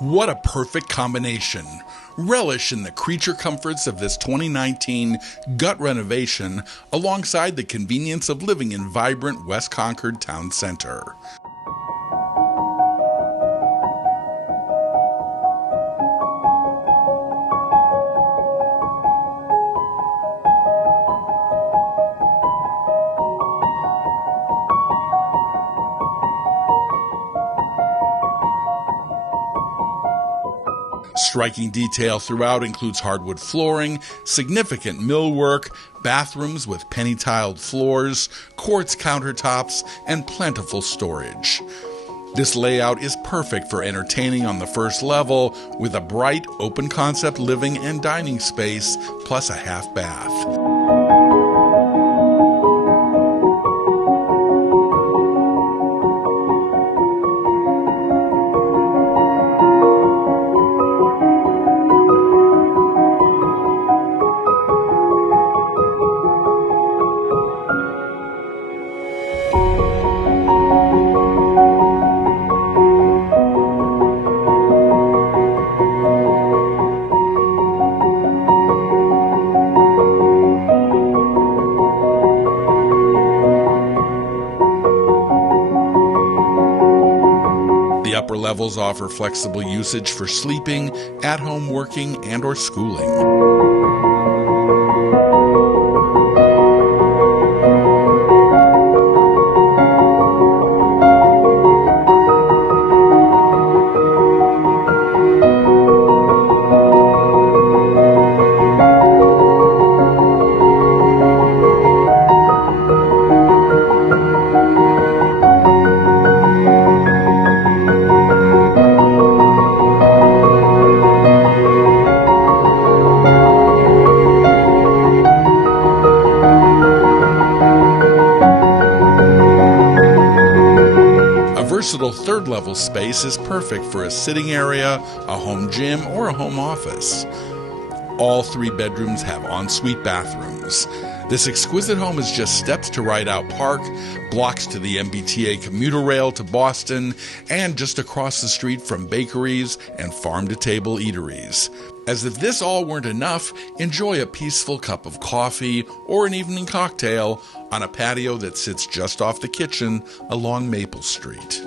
What a perfect combination. Relish in the creature comforts of this 2019 gut renovation alongside the convenience of living in vibrant West Concord town center. Striking detail throughout includes hardwood flooring, significant millwork, bathrooms with penny-tiled floors, quartz countertops, and plentiful storage. This layout is perfect for entertaining on the first level with a bright, open-concept living and dining space, plus a half bath. The upper levels offer flexible usage for sleeping, at-home working, and/or schooling. Versatile third-level space is perfect for a sitting area, a home gym, or a home office. All 3 bedrooms have ensuite bathrooms. This exquisite home is just steps to Ride Out Park, blocks to the MBTA commuter rail to Boston, and just across the street from bakeries and farm-to-table eateries. As if this all weren't enough, enjoy a peaceful cup of coffee or an evening cocktail on a patio that sits just off the kitchen along Maple Street.